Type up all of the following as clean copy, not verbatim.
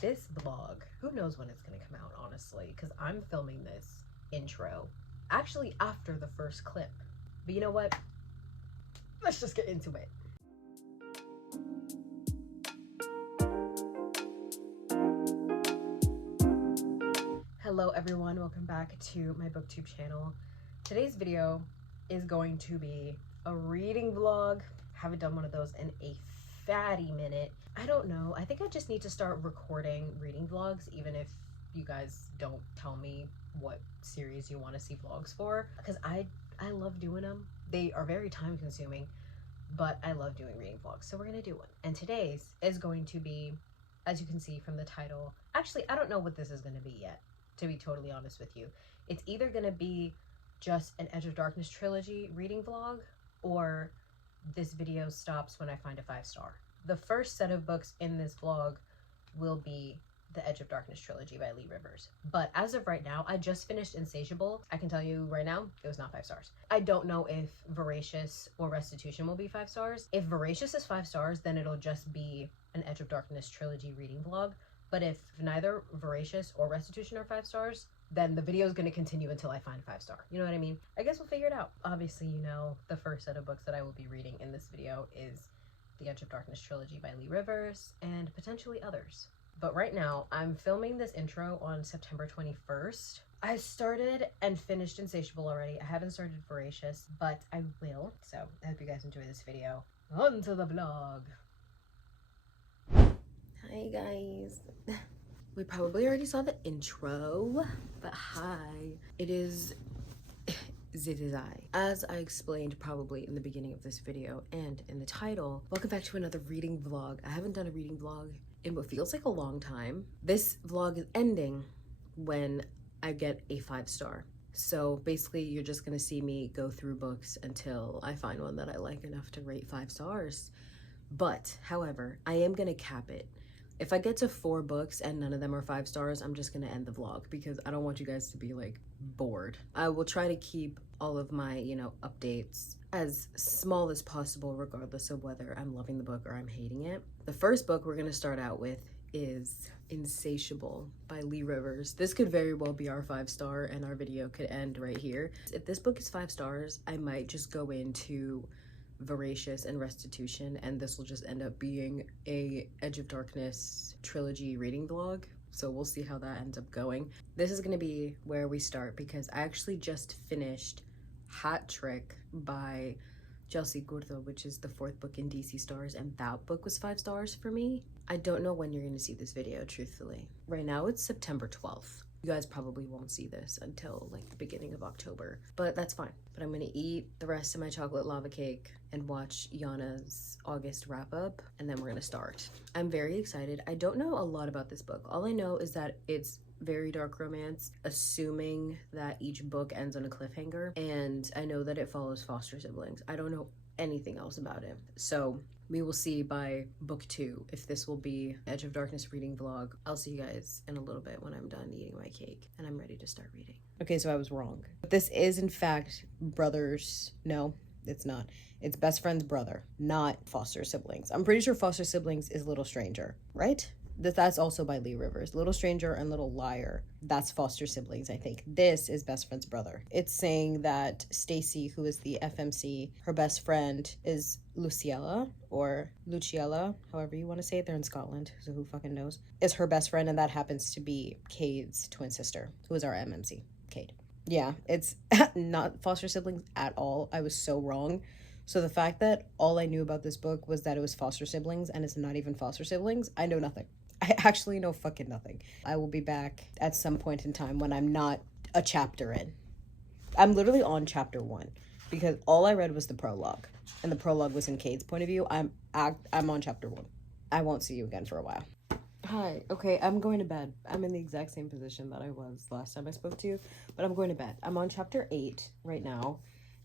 This vlog, who knows when it's gonna come out, honestly, because I'm filming this intro actually after the first clip. But you know what? Let's just get into it. Hello everyone, welcome back to my booktube channel. Today's video is going to be a reading vlog. Haven't done one of those in a fatty minute. I don't know, I think I just need to start recording reading vlogs, even if you guys don't tell me what series you want to see vlogs for, because I love doing them. They are very time consuming, but I love doing reading vlogs, so we're gonna do one. And today's is going to be, as you can see from the title, actually I don't know what this is going to be yet, to be totally honest with you. It's either going to be just an Edge of Darkness trilogy reading vlog, or this video stops when I find a 5-star. The first set of books in this vlog will be the Edge of Darkness trilogy by Lee Rivers. But as of right now, I just finished Insatiable. I can tell you right now, it was not 5 stars. I don't know if Voracious or Restitution will be 5 stars. If Voracious is 5 stars, then it'll just be an Edge of Darkness trilogy reading vlog. But if neither Voracious or Restitution are 5 stars, then the video is going to continue until I find a 5-star. You know what I mean? I guess we'll figure it out. Obviously, you know, the first set of books that I will be reading in this video is the Edge of Darkness trilogy by Lee Rivers and potentially others. But right now, I'm filming this intro on September 21st. I started and finished Insatiable already. I haven't started Voracious, but I will. So I hope you guys enjoy this video. On to the vlog. Hi guys. We probably already saw the intro, but hi. It is Zidizai. As I explained probably in the beginning of this video and in the title, welcome back to another reading vlog. I haven't done a reading vlog in what feels like a long time. This vlog is ending when I get a 5-star. So basically you're just gonna see me go through books until I find one that I like enough to rate 5 stars. But however, I am gonna cap it. If I get to 4 books and none of them are 5 stars, I'm just gonna end the vlog because I don't want you guys to be like bored. I will try to keep all of my, you know, updates as small as possible, regardless of whether I'm loving the book or I'm hating it. The first book we're gonna start out with is Insatiable by Lee Rivers. This could very well be our 5-star and our video could end right here. If this book is 5 stars, I might just go into Voracious and Restitution, and this will just end up being a Edge of Darkness trilogy reading vlog. So we'll see how that ends up going. This is gonna be where we start because I actually just finished Hat Trick by Chelsea Gurdo, which is the 4th book in DC Stars, and that book was 5 stars for me. I don't know when you're gonna see this video, truthfully. Right now it's September 12th. You guys probably won't see this until like the beginning of October, but that's fine. But I'm gonna eat the rest of my chocolate lava cake and watch Yana's August wrap up, and then we're gonna start. I'm very excited. I don't know a lot about this book. All I know is that it's very dark romance, assuming that each book ends on a cliffhanger, and I know that it follows foster siblings. I don't know anything else about it. So we will see by book 2 if this will be Edge of Darkness reading vlog. I'll see you guys in a little bit when I'm done eating my cake and I'm ready to start reading. Okay, so I was wrong. This is in fact brothers. No, it's not. It's best friend's brother, not foster siblings. I'm pretty sure foster siblings is Little Stranger, right? That's also by Lee Rivers. Little Stranger and Little Liar, that's foster siblings, I think. This is best friend's brother. It's saying that Stacy, who is the FMC, her best friend is Luciella, or Luciella, however you want to say it. They're in Scotland, so who fucking knows, is her best friend, and that happens to be Cade's twin sister, who is our MMC, Cade. Yeah, it's not foster siblings at all. I was so wrong. So the fact that all I knew about this book was that it was foster siblings and it's not even foster siblings, I know nothing. I actually know fucking nothing. I will be back at some point in time when I'm not a chapter in. I'm literally on chapter 1 because all I read was the prologue, and the prologue was in Cade's point of view. I'm on chapter 1. I won't see you again for a while. Hi. Okay, I'm going to bed. I'm in the exact same position that I was last time I spoke to you, but I'm going to bed. I'm on chapter 8 right now,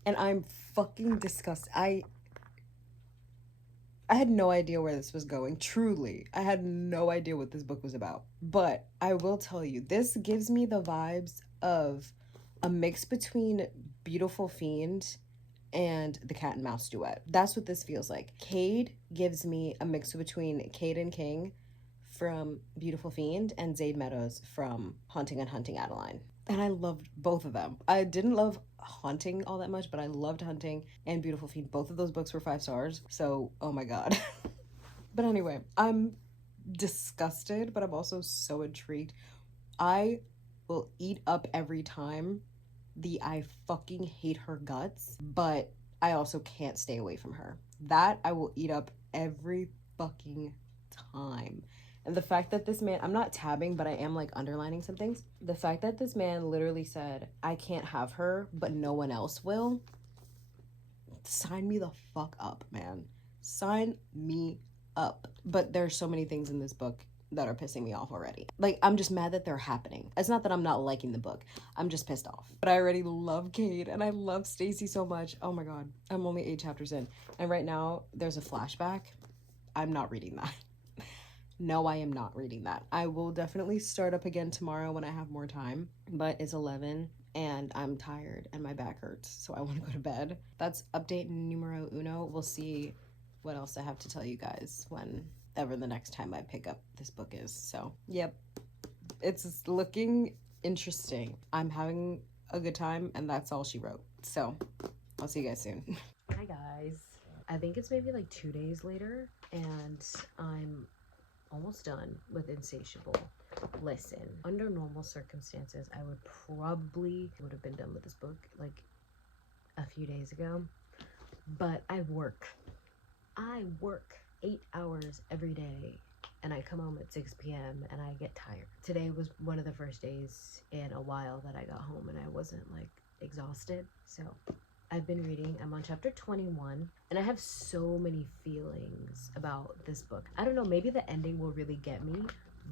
and I'm fucking disgusted. I had no idea where this was going. Truly, I had no idea what this book was about. But I will tell you, this gives me the vibes of a mix between Beautiful Fiend and the Cat and Mouse duet. That's what this feels like. Cade gives me a mix between Cade and King from Beautiful Fiend and Zayd Meadows from Haunting and Hunting Adeline. And I loved both of them. I didn't love Haunting all that much, but I loved Hunting and Beautiful Fiend. Both of those books were 5 stars. So, oh my god. But anyway, I'm disgusted, but I'm also so intrigued. I will eat up every time the I fucking hate her guts, but I also can't stay away from her. That I will eat up every fucking time. And the fact that this man, I'm not tabbing, but I am like underlining some things. The fact that this man literally said, I can't have her, but no one else will. Sign me the fuck up, man. Sign me up. But there's so many things in this book that are pissing me off already. Like, I'm just mad that they're happening. It's not that I'm not liking the book. I'm just pissed off. But I already love Cade and I love Stacy so much. Oh my god. I'm only 8 chapters in. And right now, there's a flashback. I'm not reading that. No, I am not reading that. I will definitely start up again tomorrow when I have more time. But it's 11 and I'm tired and my back hurts. So I want to go to bed. That's update numero uno. We'll see what else I have to tell you guys whenever the next time I pick up this book is. So, yep. It's looking interesting. I'm having a good time and that's all she wrote. So, I'll see you guys soon. Hi guys. I think it's maybe like 2 days later and I'm almost done with Insatiable. Listen, under normal circumstances, I would have been done with this book like a few days ago, but I work 8 hours every day and I come home at 6 p.m. and I get tired. Today was one of the first days in a while that I got home and I wasn't like exhausted. So I've been reading. I'm on chapter 21 and I have so many feelings about this book. I don't know, maybe the ending will really get me,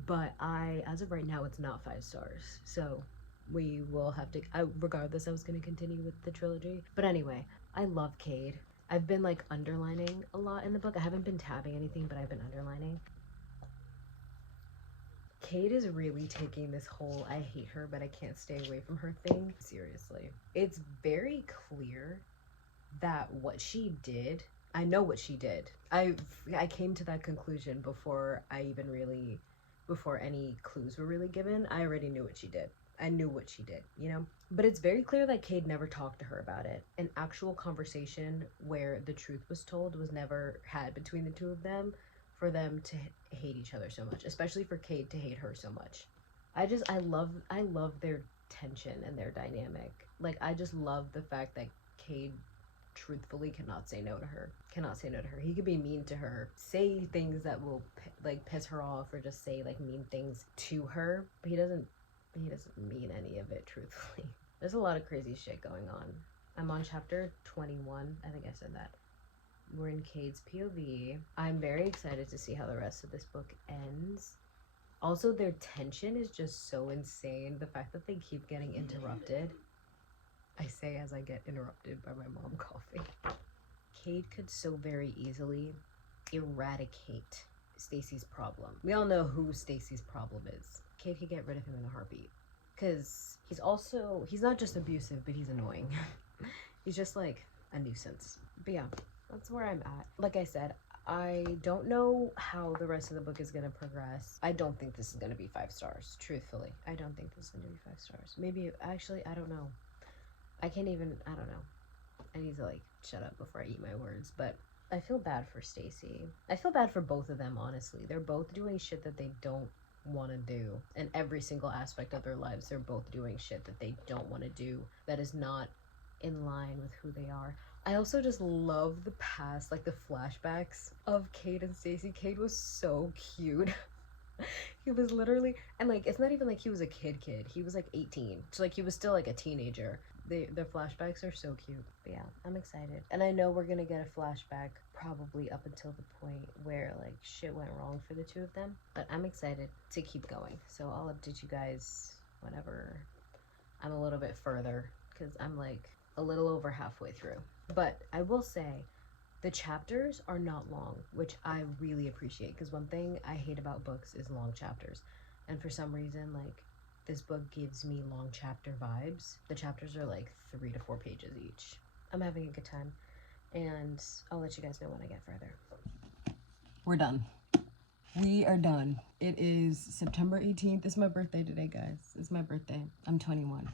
but as of right now, it's not 5 stars. So we will have to, regardless, I was going to continue with the trilogy. But anyway, I love Cade. I've been like underlining a lot in the book. I haven't been tabbing anything, but I've been underlining. Cade is really taking this whole I hate her but I can't stay away from her thing seriously. It's very clear that what she did, I know what she did. I came to that conclusion before any clues were really given. I already knew what she did. I knew what she did, you know? But it's very clear that Cade never talked to her about it. An actual conversation where the truth was told was never had between the two of them for them to hate each other so much, especially for Cade to hate her so much. I love their tension and their dynamic. Like, I just love the fact that Cade truthfully cannot say no to her. He could be mean to her, say things that will like piss her off, or just say like mean things to her, but he doesn't mean any of it truthfully. There's a lot of crazy shit going on. I'm on chapter 21. I think I said that. We're in Cade's POV. I'm very excited to see how the rest of this book ends. Also, their tension is just so insane. The fact that they keep getting interrupted. I say as I get interrupted by my mom coughing. Cade could so very easily eradicate Stacy's problem. We all know who Stacy's problem is. Cade could get rid of him in a heartbeat. Because he's not just abusive, but he's annoying. He's just like a nuisance. But yeah, that's where I'm at. Like I said, I don't know how the rest of the book is going to progress. I don't think this is going to be 5 stars, truthfully. I don't think this is going to be 5 stars. Maybe, actually, I don't know. I don't know. I need to like shut up before I eat my words, but I feel bad for Stacy. I feel bad for both of them, honestly. They're both doing shit that they don't want to do. In every single aspect of their lives, they're both doing shit that they don't want to do, that is not in line with who they are. I also just love the past, like the flashbacks of Cade and Stacy. Cade was so cute. He was literally, and like, it's not even like he was a kid. He was like 18. So like, he was still like a teenager. The flashbacks are so cute. But yeah, I'm excited. And I know we're gonna get a flashback probably up until the point where like shit went wrong for the two of them. But I'm excited to keep going. So I'll update you guys whenever I'm a little bit further, because I'm like a little over halfway through. But I will say, the chapters are not long, which I really appreciate, because one thing I hate about books is long chapters. And for some reason, like, this book gives me long chapter vibes. The chapters are like 3 to 4 pages each. I'm having a good time, and I'll let you guys know when I get further. We're done. We are done. It is September 18th. It's my birthday today, guys. It's my birthday. I'm 21.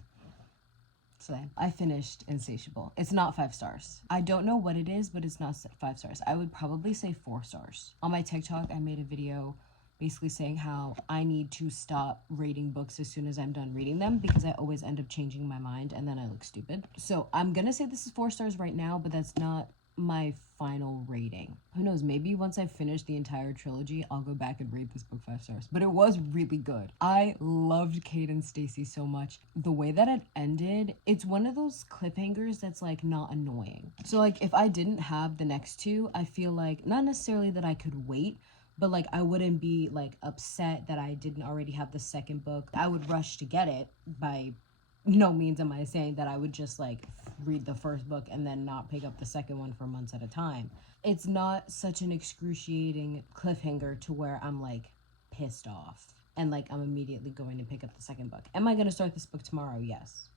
So I finished Insatiable. It's not 5 stars. I don't know what it is, but it's not 5 stars. I would probably say 4 stars. On my TikTok, I made a video basically saying how I need to stop rating books as soon as I'm done reading them because I always end up changing my mind and then I look stupid. So I'm gonna say this is 4 stars right now, but that's not my final rating. Who knows, maybe once I finish the entire trilogy, I'll go back and rate this book 5 stars. But it was really good. I loved Kate and Stacy so much. The way that it ended, it's one of those cliffhangers that's like not annoying. So like if I didn't have the next two, I feel like not necessarily that I could wait, but like I wouldn't be like upset that I didn't already have the second book. I would rush to get it. By no means am I saying that I would just like read the first book and then not pick up the second one for months at a time. It's not such an excruciating cliffhanger to where I'm like pissed off and like I'm immediately going to pick up the second book. Am I going to start this book tomorrow? Yes.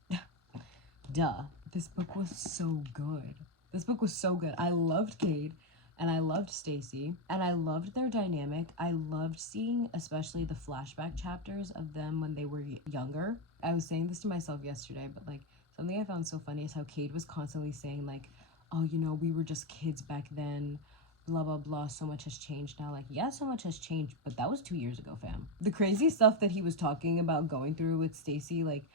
Duh. This book was so good. This book was so good. I loved Cade and I loved Stacy and I loved their dynamic. I loved seeing especially the flashback chapters of them when they were younger. I was saying this to myself yesterday, but like something I found so funny is how Cade was constantly saying like, oh, you know, we were just kids back then, blah blah blah, so much has changed now. Like, yeah, so much has changed, but that was 2 years ago, fam. The crazy stuff that he was talking about going through with Stacy, like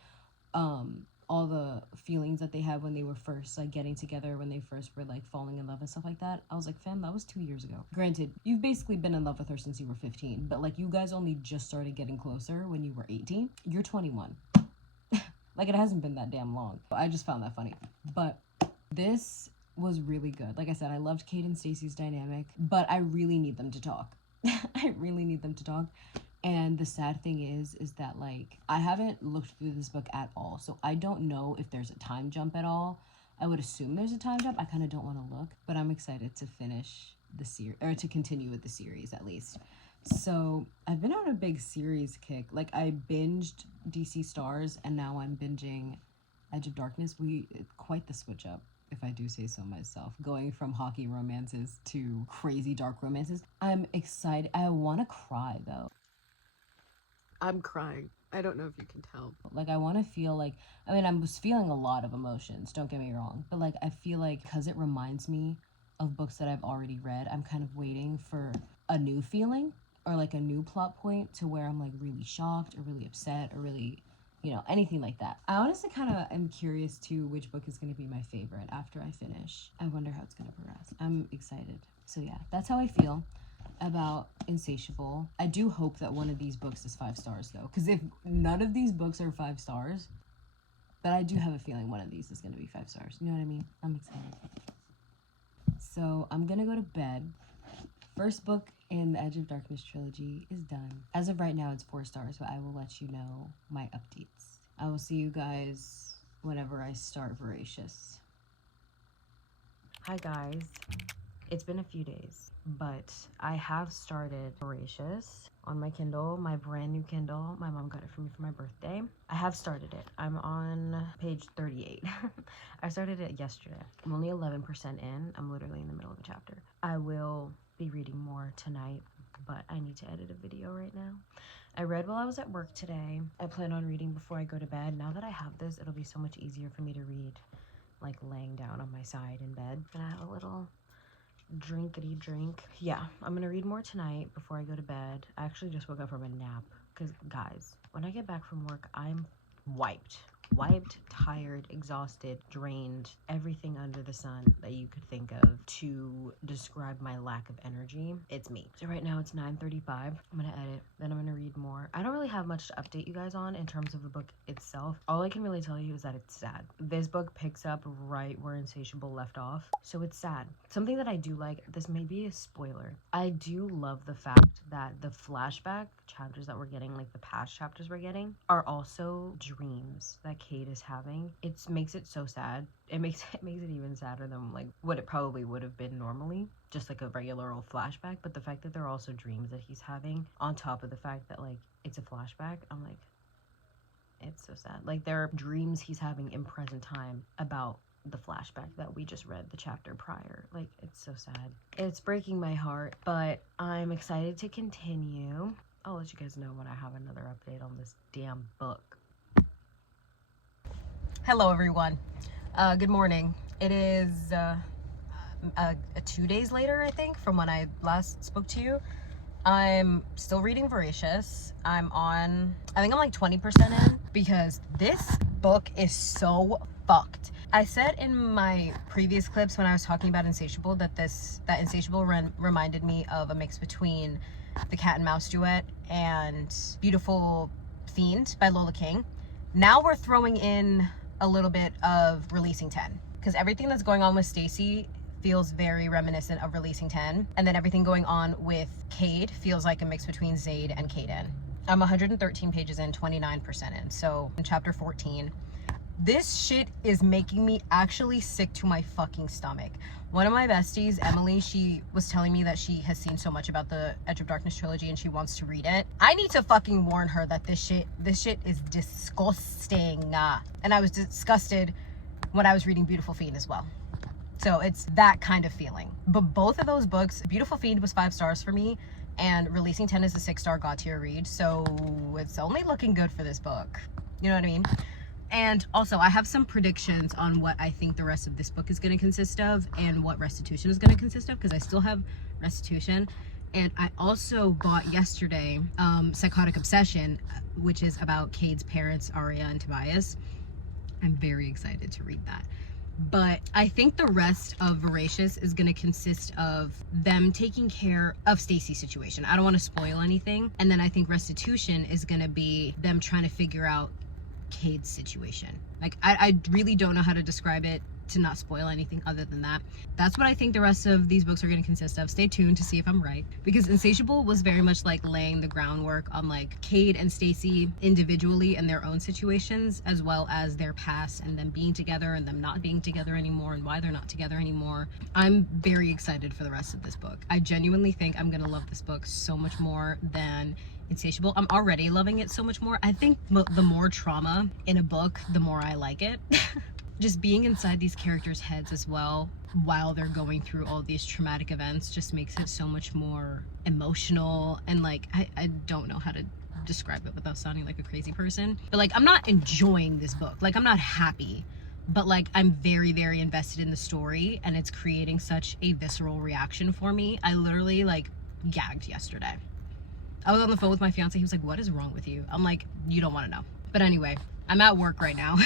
all the feelings that they had when they were first like getting together, when they first were like falling in love and stuff like that. I was like, fam, that was 2 years ago. Granted, you've basically been in love with her since you were 15, but like you guys only just started getting closer when you were 18. You're 21. Like it hasn't been that damn long. I just found that funny. But this was really good. Like I said, I loved Kate and Stacy's dynamic, but I really need them to talk. I really need them to talk. And the sad thing is that like I haven't looked through this book at all, so I don't know if there's a time jump at all. I would assume there's a time jump. I kind of don't want to look, but I'm excited to finish the series, or to continue with the series at least. So I've been on a big series kick. Like I binged DC Stars and now I'm binging Edge of Darkness. Quite the switch up, if I do say so myself, going from hockey romances to crazy dark romances. I'm excited. I want to cry though. I'm crying. I don't know if you can tell. Like I want to feel like, I mean, I was feeling a lot of emotions, don't get me wrong, but like I feel like because it reminds me of books that I've already read, I'm kind of waiting for a new feeling or like a new plot point to where I'm like really shocked or really upset or really, you know, anything like that. I honestly kind of am curious too which book is going to be my favorite after I finish. I wonder how it's going to progress. I'm excited. So yeah, that's how I feel about Insatiable. I do hope that one of these books is 5 stars though, because if none of these books are 5 stars, but I do have a feeling one of these is going to be 5 stars. You know what I mean? I'm excited. So I'm gonna go to bed. First book in the Edge of Darkness trilogy is done. As of right now, it's 4 stars, but I will let you know my updates. I will see you guys whenever I start Voracious. Hi guys. It's been a few days, but I have started Voracious on my Kindle, my brand new Kindle. My mom got it for me for my birthday. I have started it. I'm on page 38. I started it yesterday. I'm only 11% in. I'm literally in the middle of a chapter. I will be reading more tonight, but I need to edit a video right now. I read while I was at work today. I plan on reading before I go to bed. Now that I have this, it'll be so much easier for me to read, like laying down on my side in bed. And I have a little drinkity drink. Yeah, I'm gonna read more tonight before I go to bed. I actually just woke up from a nap because guys, when I get back from work, I'm wiped, tired, exhausted, drained, everything under the sun that you could think of to describe my lack of energy. It's me. So right now it's 9:35. I'm gonna edit, then I'm gonna read more. I don't really have much to update you guys on in terms of the book itself. All I can really tell you is that it's sad. This book picks up right where Insatiable left off, so it's sad. Something that I do like, this may be a spoiler, I do love the fact that the flashback chapters that we're getting, like the past chapters we're getting, are also dreams that Cade is having. It makes it so sad. It makes it even sadder than like what it probably would have been normally, just like a regular old flashback. But the fact that they're also dreams that he's having, on top of the fact that like it's a flashback, I'm like, it's so sad. Like there are dreams he's having in present time about the flashback that we just read the chapter prior. Like, it's so sad. It's breaking my heart, but I'm excited to continue. I'll let you guys know when I have another update on this damn book. Hello, everyone. Good morning. It is 2 days later, I think, from when I last spoke to you. I'm still reading Voracious. I think I'm like 20% in, because this book is so fucked. I said in my previous clips when I was talking about Insatiable that Insatiable reminded me of a mix between The Cat and Mouse Duet and Beautiful Fiend by Lola King. Now we're throwing in a little bit of Releasing 10, because everything that's going on with Stacy feels very reminiscent of Releasing 10, and then everything going on with Cade feels like a mix between Zayd and Caden. I'm 113 pages in, 29% in, so in chapter 14. This shit is making me actually sick to my fucking stomach. One of my besties, Emily, she was telling me that she has seen so much about the Edge of Darkness trilogy and she wants to read it. I need to fucking warn her that this shit is disgusting. And I was disgusted when I was reading Beautiful Fiend as well. So it's that kind of feeling. But both of those books, Beautiful Fiend was 5 stars for me, and Releasing 10 is a 6-star God tier read. So it's only looking good for this book. You know what I mean? And also, I have some predictions on what I think the rest of this book is going to consist of and what Restitution is going to consist of, because I still have Restitution. And I also bought yesterday Psychotic Obsession, which is about Cade's parents, Arya and Tobias. I'm very excited to read that. But I think the rest of Voracious is going to consist of them taking care of Stacy's situation. I don't want to spoil anything. And then I think Restitution is going to be them trying to figure out Cade's situation. Like, I really don't know how to describe it to not spoil anything other than that. That's what I think the rest of these books are going to consist of. Stay tuned to see if I'm right, because Insatiable was very much like laying the groundwork on like Cade and Stacy individually and their own situations, as well as their past and them being together and them not being together anymore and why they're not together anymore. I'm very excited for the rest of this book. I genuinely think I'm gonna love this book so much more than Insatiable. I'm already loving it so much more. I think the more trauma in a book, the more I like it. Just being inside these characters' heads as well while they're going through all these traumatic events just makes it so much more emotional. And like, I don't know how to describe it without sounding like a crazy person, but like, I'm not enjoying this book. Like, I'm not happy, but like, I'm very, very invested in the story, and it's creating such a visceral reaction for me. I literally like gagged yesterday. I was on the phone with my fiance. He was like, "What is wrong with you?" I'm like, "You don't want to know." But anyway, I'm at work right now.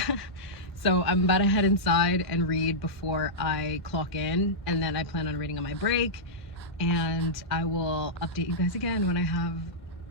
So I'm about to head inside and read before I clock in, and then I plan on reading on my break, and I will update you guys again when I have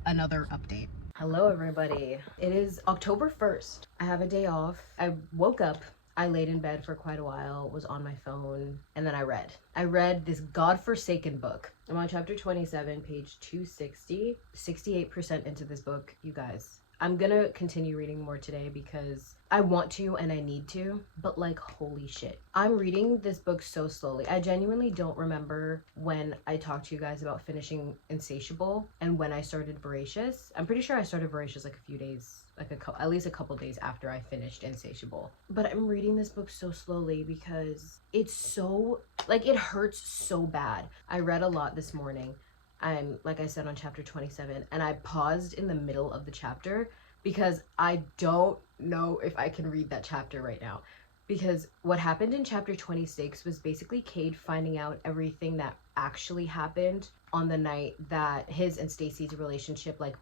another update. Hello everybody. It is October 1st. I have a day off. I woke up, I laid in bed for quite a while, was on my phone, and then I read. I read this godforsaken book. I'm on chapter 27, page 260, 68% into this book, you guys. I'm gonna continue reading more today because I want to and I need to, but like, holy shit. I'm reading this book so slowly. I genuinely don't remember when I talked to you guys about finishing Insatiable and when I started Voracious. I'm pretty sure I started Voracious like a few days, like at least a couple days after I finished Insatiable. But I'm reading this book so slowly because it's so, like, it hurts so bad. I read a lot this morning. I'm, like I said, on chapter 27, and I paused in the middle of the chapter because I don't know if I can read that chapter right now. Because what happened in chapter 26 was basically Cade finding out everything that actually happened on the night that his and Stacy's relationship like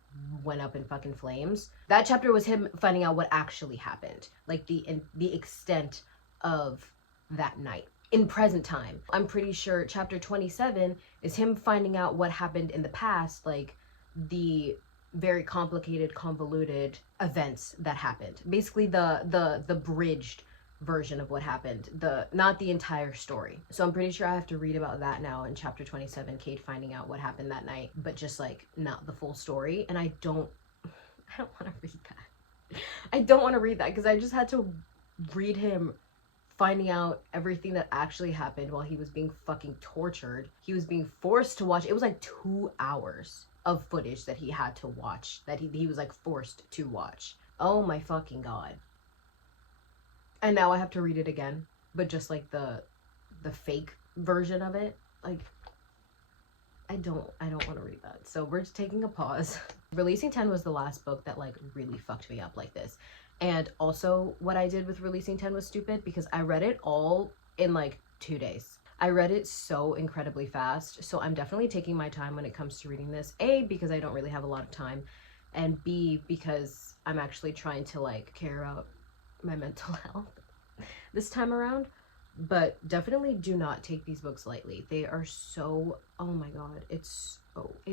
went up in fucking flames. That chapter was him finding out what actually happened, like the extent of that night. In present time, I'm pretty sure chapter 27 is him finding out what happened in the past, like the very complicated, convoluted events that happened. Basically the bridged version of what happened, not the entire story. So I'm pretty sure I have to read about that now in chapter 27, Cade finding out what happened that night, but just like not the full story. And I don't want to read that. I don't want to read that because I just had to read him finding out everything that actually happened while he was being fucking tortured. He was being forced to watch. It was like 2 hours of footage that he had to watch, that he was like forced to watch. Oh my fucking god. And now I have to read it again but just like the fake version of it. Like, I don't want to read that. So we're just taking a pause. Releasing 10 was the last book that like really fucked me up like this. And also what I did with Releasing 10 was stupid because I read it all in like 2 days. I read it so incredibly fast. So I'm definitely taking my time when it comes to reading this. A, because I don't really have a lot of time. And B, because I'm actually trying to like care about my mental health this time around. But definitely do not take these books lightly. They are so, oh my god, it's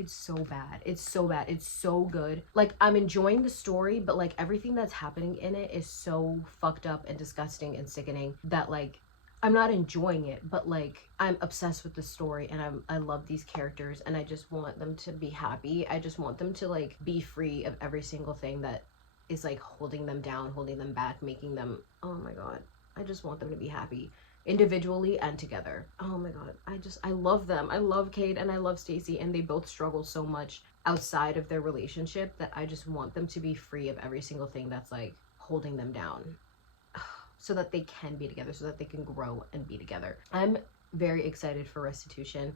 so bad. It's so bad. It's so good. Like, I'm enjoying the story, but like everything that's happening in it is so fucked up and disgusting and sickening that like I'm not enjoying it, but like I'm obsessed with the story and I love these characters and I just want them to be happy. I just want them to like be free of every single thing that is like holding them down, holding them back, making them, oh my god, I just want them to be happy. Individually and together. Oh my god, I love them. I love Kate and I love Stacy, and they both struggle so much outside of their relationship that I just want them to be free of every single thing that's like holding them down, so that they can be together, so that they can grow and be together. I'm very excited for Restitution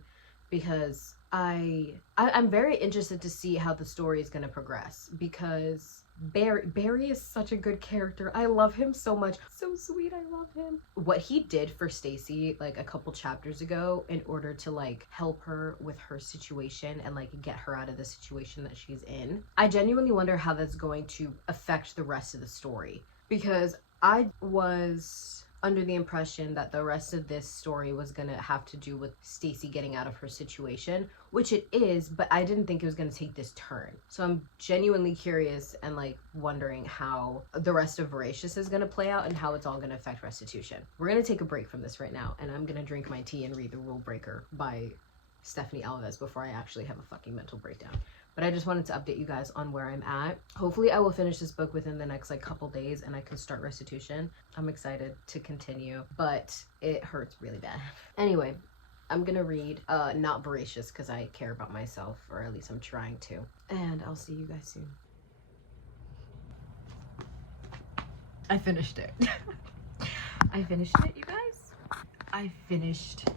because I'm very interested to see how the story is going to progress, because Barry is such a good character. I love him so much. So sweet. I love him. What he did for Stacy like a couple chapters ago in order to like help her with her situation and like get her out of the situation that she's in, I genuinely wonder how that's going to affect the rest of the story, because I was under the impression that the rest of this story was gonna have to do with Stacy getting out of her situation, which it is, but I didn't think it was gonna take this turn. So I'm genuinely curious and like wondering how the rest of Voracious is gonna play out and how it's all gonna affect Restitution. We're gonna take a break from this right now, and I'm gonna drink my tea and read The Rule Breaker by Stephanie Alves before I actually have a fucking mental breakdown. But I just wanted to update you guys on where I'm at. Hopefully I will finish this book within the next like couple days and I can start Restitution. I'm excited to continue, but it hurts really bad. Anyway, I'm gonna read not Voracious because I care about myself, or at least I'm trying to. And I'll see you guys soon. I finished it. I finished it, you guys. I finished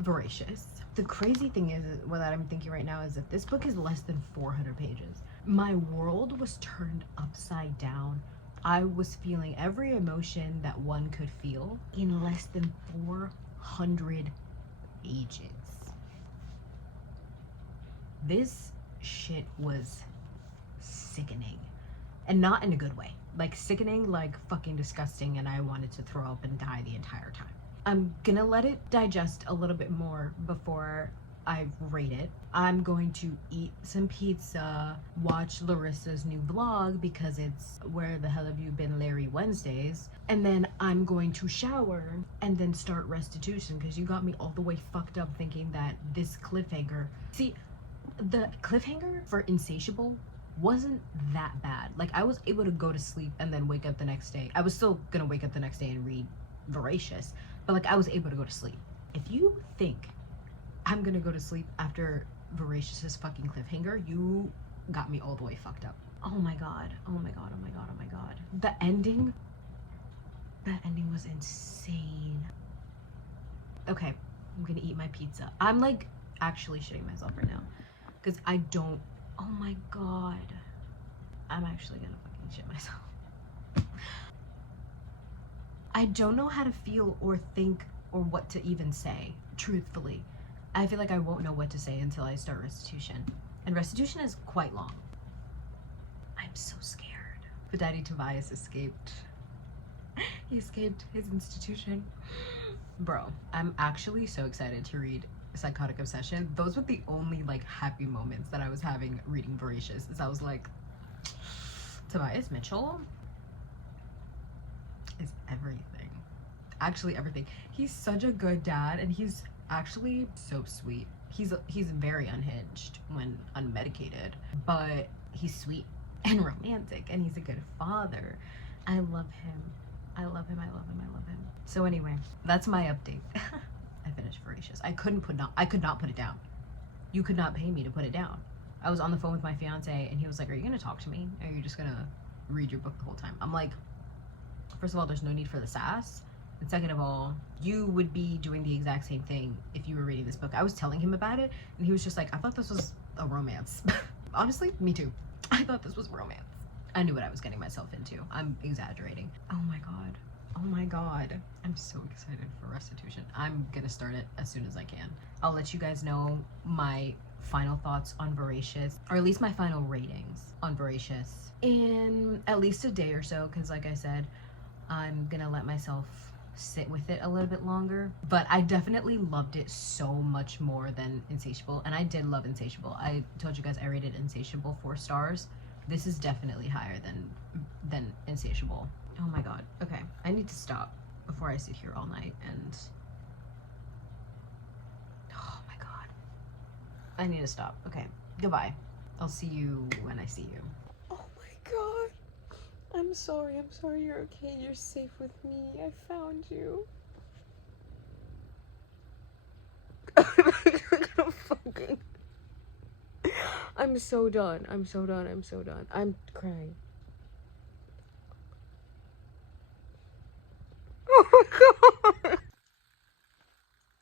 Voracious. The crazy thing is, what I'm thinking right now is that this book is less than 400 pages. My world was turned upside down. I was feeling every emotion that one could feel in less than 400 pages. This shit was sickening. And not in a good way. Like sickening, like fucking disgusting, and I wanted to throw up and die the entire time. I'm gonna let it digest a little bit more before I rate it. I'm going to eat some pizza, watch Larissa's new vlog because it's Where the Hell Have You Been, Larry Wednesdays, and then I'm going to shower and then start Restitution because you got me all the way fucked up thinking that this cliffhanger, see, the cliffhanger for Insatiable wasn't that bad. Like, I was able to go to sleep and then wake up the next day. I was still gonna wake up the next day and read Voracious, but like I was able to go to sleep. If you think I'm gonna go to sleep after Voracious's fucking cliffhanger, you got me all the way fucked up. Oh my god, oh my god, oh my god, oh my god. That ending was insane. Okay, I'm gonna eat my pizza. I'm like actually shitting myself right now because I don't, oh my god, I'm actually gonna fucking shit myself. I don't know how to feel or think or what to even say, truthfully. I feel like I won't know what to say until I start Restitution. And Restitution is quite long. I'm so scared. But Daddy Tobias escaped. He escaped his institution. Bro, I'm actually so excited to read Psychotic Obsession. Those were the only like happy moments that I was having reading Voracious, is I was like, Tobias Mitchell is everything. Actually everything. He's such a good dad, and he's actually so sweet. He's very unhinged when unmedicated, but he's sweet and romantic, and he's a good father. I love him. I love him. I love him. I love him. So anyway, that's my update. I finished Voracious. I could not put it down. You could not pay me to put it down. I was on the phone with my fiance and he was like, are you gonna talk to me? Or are you just gonna read your book the whole time? I'm like, first of all, there's no need for the sass. And second of all, you would be doing the exact same thing if you were reading this book. I was telling him about it, and he was just like, I thought this was a romance. Honestly, me too. I thought this was romance. I knew what I was getting myself into. I'm exaggerating. Oh my god. Oh my god. I'm so excited for Restitution. I'm gonna start it as soon as I can. I'll let you guys know my final thoughts on Voracious, or at least my final ratings on Voracious, in at least a day or so, because like I said, I'm gonna let myself sit with it a little bit longer. But I definitely loved it so much more than Insatiable, and I did love Insatiable. I told you guys I rated Insatiable 4 stars. This is definitely higher than Insatiable. Oh my god. Okay, I need to stop before I sit here all night and... Oh my god. I need to stop. Okay, goodbye. I'll see you when I see you. Oh my god. I'm sorry you're okay. You're safe with me. I found you. I'm so done. I'm so done. I'm so done. I'm crying. Oh my god.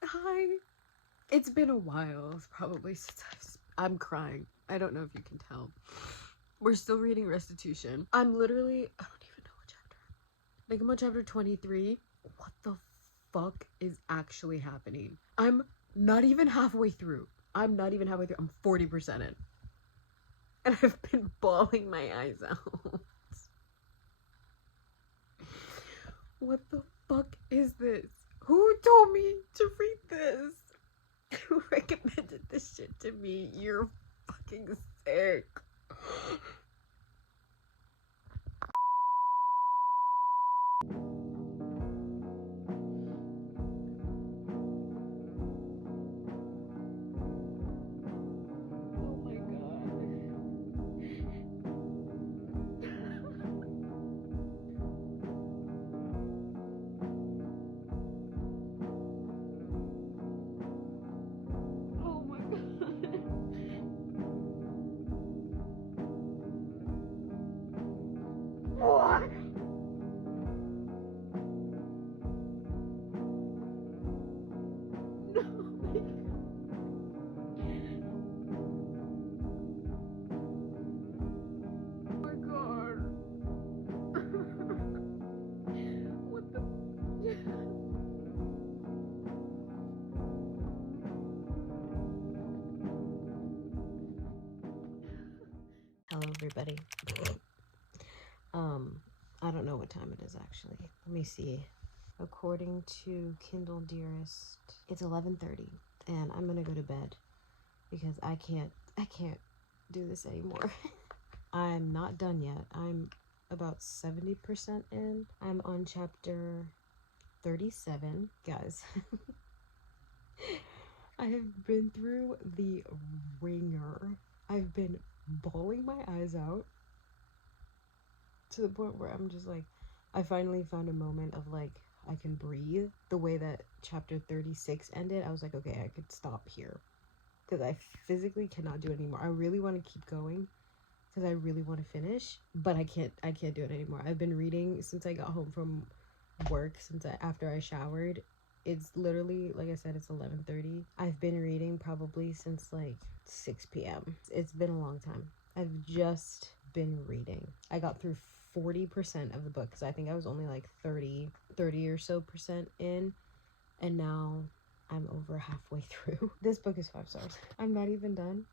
Hi. It's been a while, probably, since I'm crying. I don't know if you can tell. We're still reading Restitution. I'm literally, I don't even know what chapter. I think I'm on chapter 23. What the fuck is actually happening? I'm not even halfway through. I'm 40% in. And I've been bawling my eyes out. What the fuck is this? Who told me to read this? Who recommended this shit to me? You're fucking sick. Oh my god. Oh my god. What? Oh my god. What the? Hello, everybody. I don't know what time it is actually. Let me see. According to Kindle Dearest, it's 11:30, and I'm gonna go to bed because I can't do this anymore. I'm not done yet. I'm about 70% in. I'm on chapter 37, guys. I have been through the ringer. I've been bawling my eyes out to the point where I'm just like, I finally found a moment of like, I can breathe. The way that chapter 36 ended, I was like, okay, I could stop here because I physically cannot do it anymore. I really want to keep going because I really want to finish, but I can't do it anymore. I've been reading since I got home from work, after I showered. It's literally, like I said, it's 11:30. I've been reading probably since like 6 p.m. It's been a long time. I've just been reading. I got through 40% of the book because I think I was only like 30 or so percent in, and now I'm over halfway through. This book is 5 stars. I'm not even done.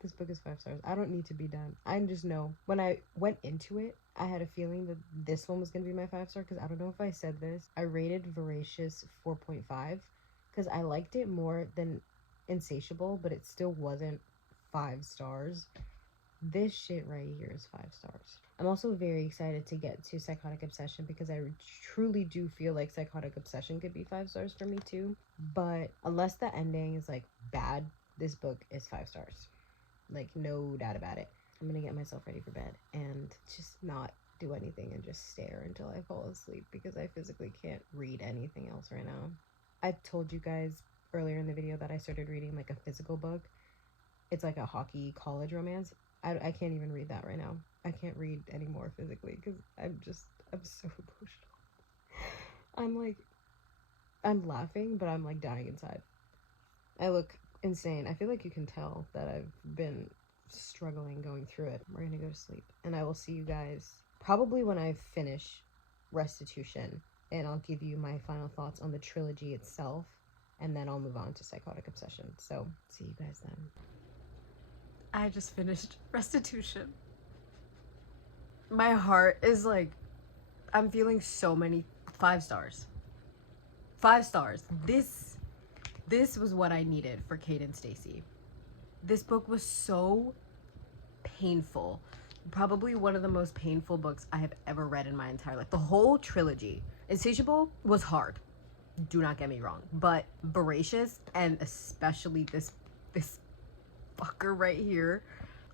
This book is 5 stars. I don't need to be done. I just know. When I went into it, I had a feeling that this one was going to be my 5-star because I don't know if I said this. I rated Voracious 4.5 because I liked it more than Insatiable, but it still wasn't 5 stars. This shit right here is 5 stars. I'm also very excited to get to Psychotic Obsession because I truly do feel like Psychotic Obsession could be 5 stars for me too. But unless the ending is like bad, this book is 5 stars. Like, no doubt about it. I'm gonna get myself ready for bed and just not do anything and just stare until I fall asleep because I physically can't read anything else right now. I told you guys earlier in the video that I started reading like a physical book. It's like a hockey college romance. I can't even read that right now. I can't read anymore physically because I'm so emotional. I'm like, I'm laughing, but I'm like dying inside. I look insane. I feel like you can tell that I've been struggling going through it. We're gonna go to sleep, and I will see you guys probably when I finish Restitution, and I'll give you my final thoughts on the trilogy itself, and then I'll move on to Psychotic Obsession. So see you guys then. I just finished Restitution. My heart is like, I'm feeling so many 5 stars. 5 stars. This was what I needed for Kate and Stacy. This book was so painful. Probably one of the most painful books I have ever read in my entire life. The whole trilogy. Insatiable was hard. Do not get me wrong. But Voracious, and especially this fucker right here,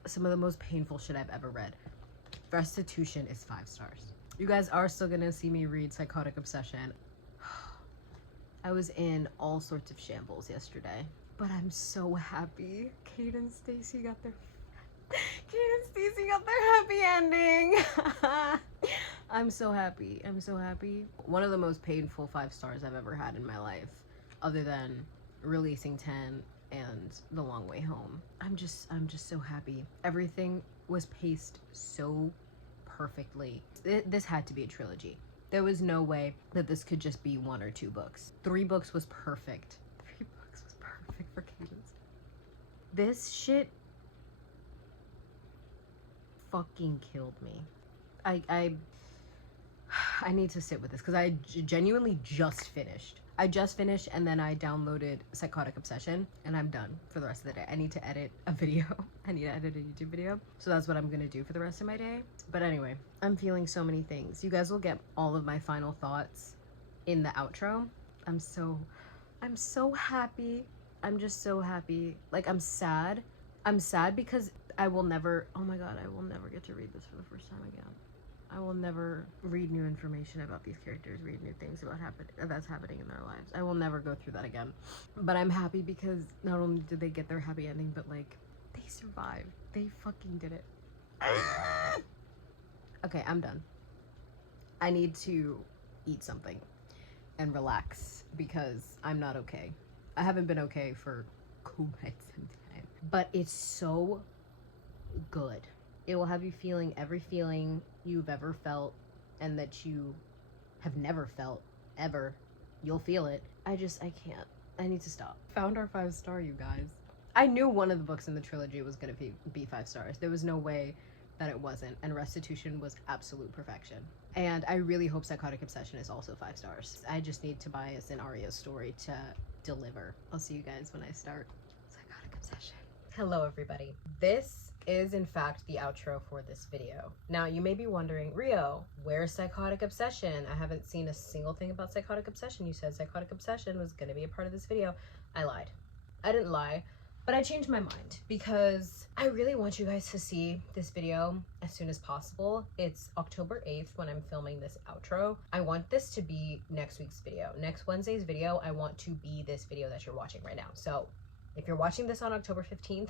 some of the most painful shit I've ever read. Restitution is 5 stars. You guys are still gonna see me read Psychotic Obsession. I was in all sorts of shambles yesterday, but I'm so happy Kate and Stacy got their happy ending. I'm so happy. I'm so happy. One of the most painful 5 stars I've ever had in my life, other than releasing 10 and The Long Way Home. I'm just so happy. Everything was paced so perfectly. This had to be a trilogy. There was no way that this could just be 1 or 2 books. 3 books was perfect. 3 books was perfect for Cadence. This shit fucking killed me. I need to sit with this because I genuinely just finished. I just finished, and then I downloaded Psychotic Obsession, and I'm done for the rest of the day. I need to edit a video. I need to edit a YouTube video. So that's what I'm gonna do for the rest of my day. But anyway, I'm feeling so many things. You guys will get all of my final thoughts in the outro. I'm so happy. I'm just so happy. Like, I'm sad. I'm sad because I will never, oh my god, I will never get to read this for the first time again. I will never read new information about these characters, read new things about that's happening in their lives. I will never go through that again. But I'm happy because not only did they get their happy ending, but like, they survived. They fucking did it. Okay, I'm done. I need to eat something and relax because I'm not okay. I haven't been okay for quite some time. But it's so good. It will have you feeling every feeling you've ever felt and that you have never felt, ever. You'll feel it. I can't. I need to stop. Found our 5 star, you guys. I knew one of the books in the trilogy was gonna be 5 stars. There was no way that it wasn't, and Restitution was absolute perfection. And I really hope Psychotic Obsession is also 5 stars. I just need Tobias and Arya's story to deliver. I'll see you guys when I start Psychotic Obsession. Hello, everybody. This is in fact the outro for this video. Now you may be wondering, Rio, where's Psychotic Obsession? I haven't seen a single thing about Psychotic Obsession. You said Psychotic Obsession was gonna be a part of this video. I lied. I didn't lie, but I changed my mind because I really want you guys to see this video as soon as possible. It's October 8th when I'm filming this outro. I want this to be next week's video. Next Wednesday's video, I want to be this video that you're watching right now. So if you're watching this on October 15th,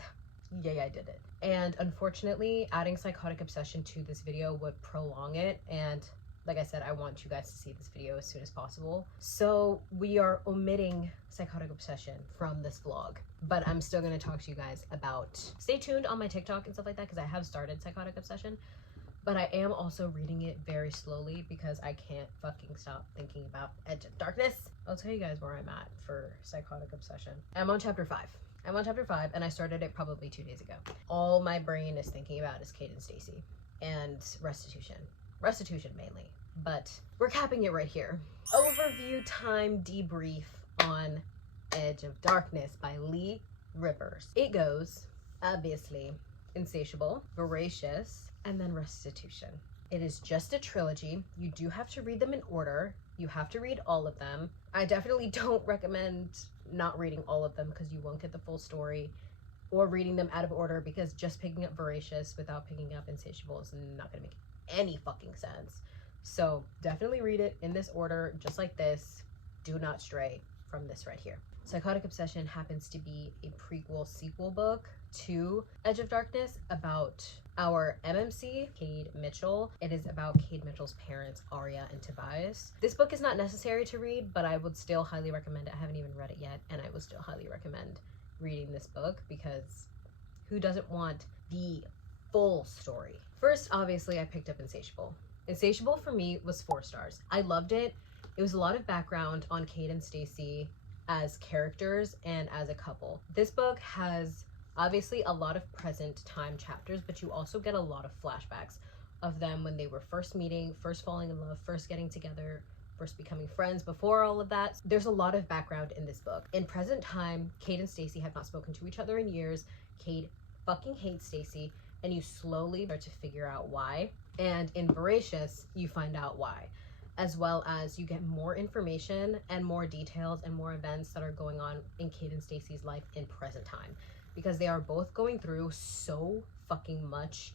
yay, I did it. And unfortunately, adding Psychotic Obsession to this video would prolong it. And like I said, I want you guys to see this video as soon as possible. So we are omitting Psychotic Obsession from this vlog. But I'm still going to talk to you guys about... Stay tuned on my TikTok and stuff like that because I have started Psychotic Obsession. But I am also reading it very slowly because I can't fucking stop thinking about Edge of Darkness. I'll tell you guys where I'm at for Psychotic Obsession. I'm on chapter 5. I'm on chapter 5 and I started it probably 2 days ago. All my brain is thinking about is Kate and Stacy and Restitution. Restitution mainly, but we're capping it right here. Overview time debrief on Edge of Darkness by Lee Rivers. It goes, obviously, Insatiable, Voracious, and then Restitution. It is just a trilogy. You do have to read them in order. You have to read all of them. I definitely don't recommend not reading all of them because you won't get the full story, or reading them out of order because just picking up Voracious without picking up Insatiable is not gonna make any fucking sense. So definitely read it in this order, just like this. Do not stray from this right here. Psychotic Obsession happens to be a prequel sequel book to Edge of Darkness about our MMC, Cade Mitchell. It is about Cade Mitchell's parents, Arya and Tobias. This book is not necessary to read, but I would still highly recommend it. I haven't even read it yet, and I would still highly recommend reading this book because who doesn't want the full story? First, obviously, I picked up Insatiable. Insatiable for me was 4 stars. I loved it. It was a lot of background on Cade and Stacy as characters and as a couple. This book has obviously a lot of present time chapters, but you also get a lot of flashbacks of them when they were first meeting, first falling in love, first getting together, first becoming friends. Before all of that, there's a lot of background in this book. In present time, Cade and Stacy have not spoken to each other in years. Cade fucking hates Stacy, and you slowly start to figure out why. And in Voracious, you find out why, as well as you get more information and more details and more events that are going on in Cade and Stacy's life in present time, because they are both going through so fucking much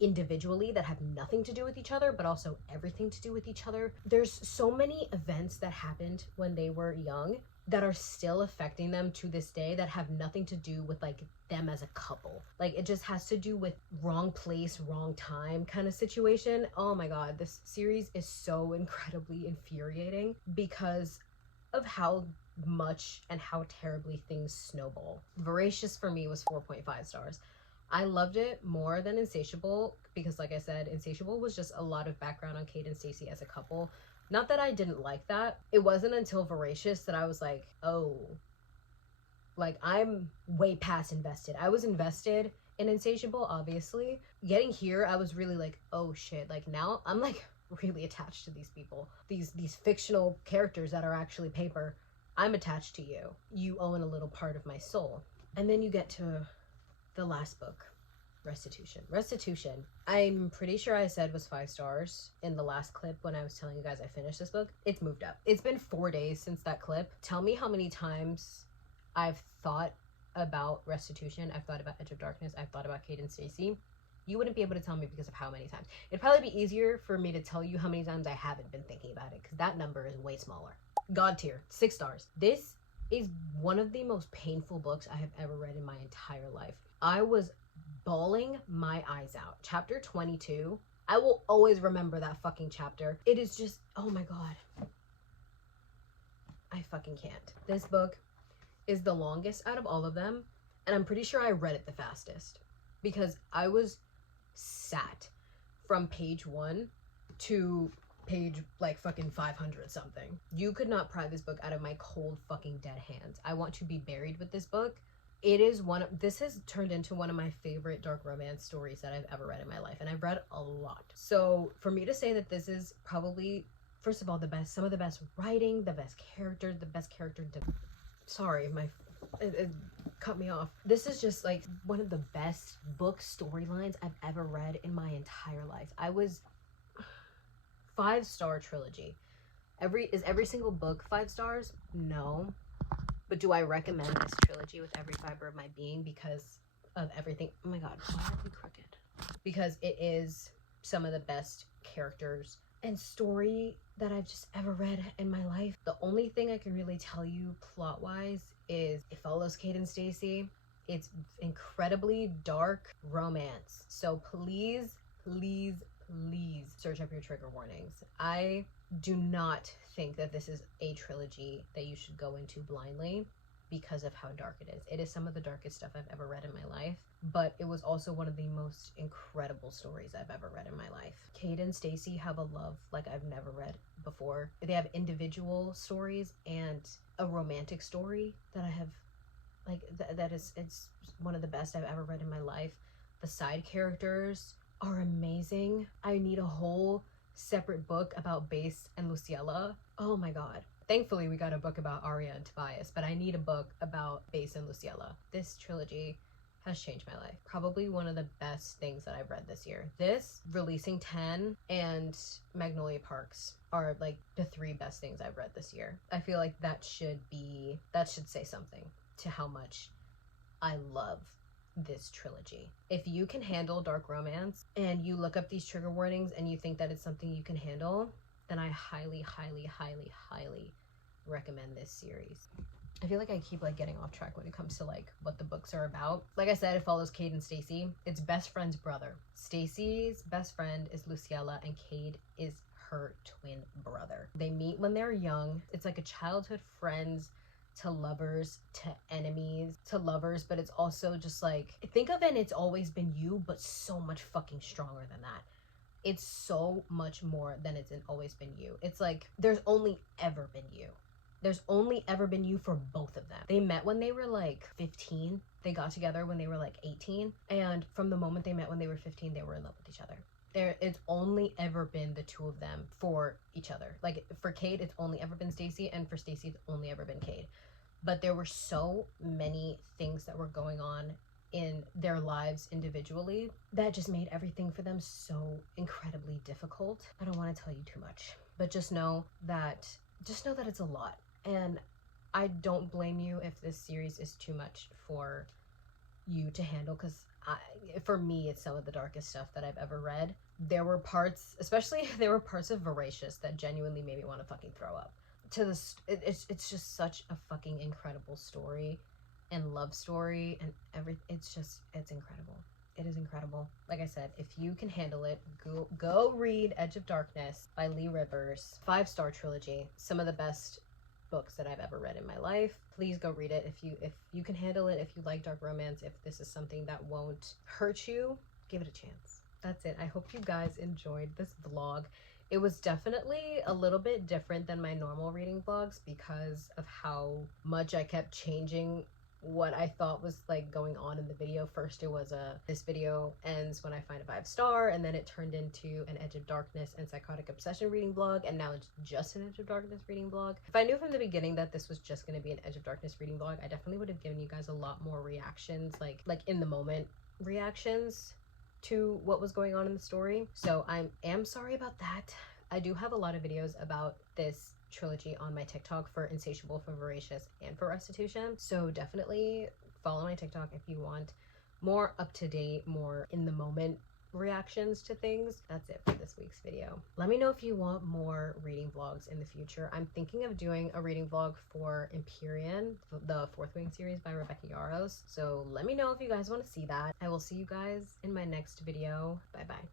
individually that have nothing to do with each other, but also everything to do with each other. There's so many events that happened when they were young that are still affecting them to this day that have nothing to do with like them as a couple. Like it just has to do with wrong place, wrong time kind of situation. Oh my god, this series is so incredibly infuriating because of how much and how terribly things snowball. Voracious for me was 4.5 stars. I loved it more than Insatiable because, like I said, Insatiable was just a lot of background on Cade and Stacy as a couple. Not that I didn't like that. It wasn't until Voracious that I was like, oh, like I'm way past invested. I was invested in Insatiable, obviously. Getting here, I was really like, oh shit, like now I'm like really attached to these people. These fictional characters that are actually paper. I'm attached to you. You own a little part of my soul. And then you get to the last book, Restitution. I'm pretty sure I said was 5 stars in the last clip when I was telling you guys I finished this book. It's moved up. It's been 4 days since that clip. Tell me how many times I've thought about Restitution. I've thought about Edge of Darkness. I've thought about Cade and Stacy. You wouldn't be able to tell me because of how many times. It'd probably be easier for me to tell you how many times I haven't been thinking about it because that number is way smaller. God tier, 6 stars. This is one of the most painful books I have ever read in my entire life. I was bawling my eyes out. Chapter 22, I will always remember that fucking chapter. It is just, oh my god. I fucking can't. This book is the longest out of all of them, and I'm pretty sure I read it the fastest because I was sat from page 1 to page like fucking 500 something. You could not pry this book out of my cold fucking dead hands. I want to be buried with this book. It is this has turned into one of my favorite dark romance stories that I've ever read in my life, and I've read a lot. So for me to say that this is probably, first of all, some of the best writing, the best character, sorry, it cut me off. This is just like one of the best book storylines I've ever read in my entire life. I was 5-star trilogy. Is every single book 5 stars? No. But do I recommend this trilogy with every fiber of my being because of everything? Oh my god, why are we crooked? Because it is some of the best characters and story that I've just ever read in my life. The only thing I can really tell you plot-wise is it follows Cade and Stacy. It's incredibly dark romance. So please, please, please search up your trigger warnings. I do not think that this is a trilogy that you should go into blindly because of how dark it is. It is some of the darkest stuff I've ever read in my life, but it was also one of the most incredible stories I've ever read in my life. Cade and Stacy have a love like I've never read before. They have individual stories and a romantic story that I have like it's one of the best I've ever read in my life. The side characters are amazing. I need a whole separate book about Base and Luciella. Oh my god. Thankfully we got a book about Arya and Tobias, but I need a book about Base and Luciella. This trilogy has changed my life. Probably one of the best things that I've read this year. This, Releasing 10, and Magnolia Parks are like the 3 best things I've read this year. I feel like that should say something to how much I love this trilogy. If you can handle dark romance and you look up these trigger warnings and you think that it's something you can handle, then I highly, highly, highly, highly recommend this series. I feel like I keep like getting off track when it comes to like what the books are about. Like I said, it follows Cade and Stacy. It's best friend's brother. Stacy's best friend is Luciella and Cade is her twin brother. They meet when they're young. It's like a childhood friends to lovers to enemies to lovers, but it's also just like, think of it, It's Always Been You, but so much fucking stronger than that. It's so much more than It's Always Been You. It's like there's only ever been you. There's only ever been you for both of them. They met when they were like 15. They got together when they were like 18. And from the moment they met when they were 15, they were in love with each other. It's only ever been the two of them for each other. Like for Cade, it's only ever been Stacy, and for Stacy, it's only ever been Cade. But there were so many things that were going on in their lives individually that just made everything for them so incredibly difficult. I don't want to tell you too much, but just know that it's a lot. And I don't blame you if this series is too much for you to handle, because for me, it's some of the darkest stuff that I've ever read. There were parts, especially there were parts of Voracious that genuinely made me want to fucking throw up. It's just such a fucking incredible story and love story and it's incredible. It is incredible. Like I said, if you can handle it, go read Edge of Darkness by Lee Rivers. 5-star trilogy. Some of the best books that I've ever read in my life. Please go read it if you can handle it. If you like dark romance, if this is something that won't hurt you, give it a chance. That's it. I hope you guys enjoyed this vlog. It was definitely a little bit different than my normal reading vlogs because of how much I kept changing what I thought was like going on in the video. First it was this video ends when I find a 5-star, and then it turned into an Edge of Darkness and Psychotic Obsession reading vlog, and now it's just an Edge of Darkness reading vlog. If I knew from the beginning that this was just going to be an Edge of Darkness reading vlog, I definitely would have given you guys a lot more reactions, like in the moment reactions to what was going on in the story. So I am sorry about that. I do have a lot of videos about this trilogy on my TikTok for Insatiable, for Voracious, and for Restitution. So definitely follow my TikTok if you want more up-to-date, more in-the-moment reactions to things. That's it for this week's video. Let me know if you want more reading vlogs in the future. I'm thinking of doing a reading vlog for Empyrean, the Fourth Wing series by Rebecca Yarros. So let me know if you guys want to see that. I will see you guys in my next video. Bye bye.